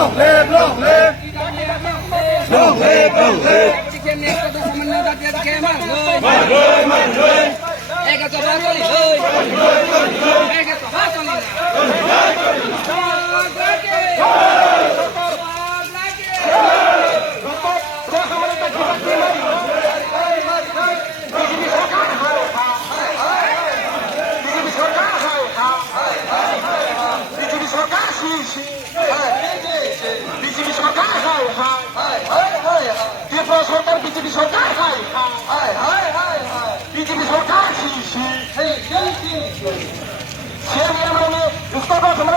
Long live, long live. Long live, long live. Mạnh rơi, mạnh rơi. BJP Sarkar BJP Sarkar BJP Sarkar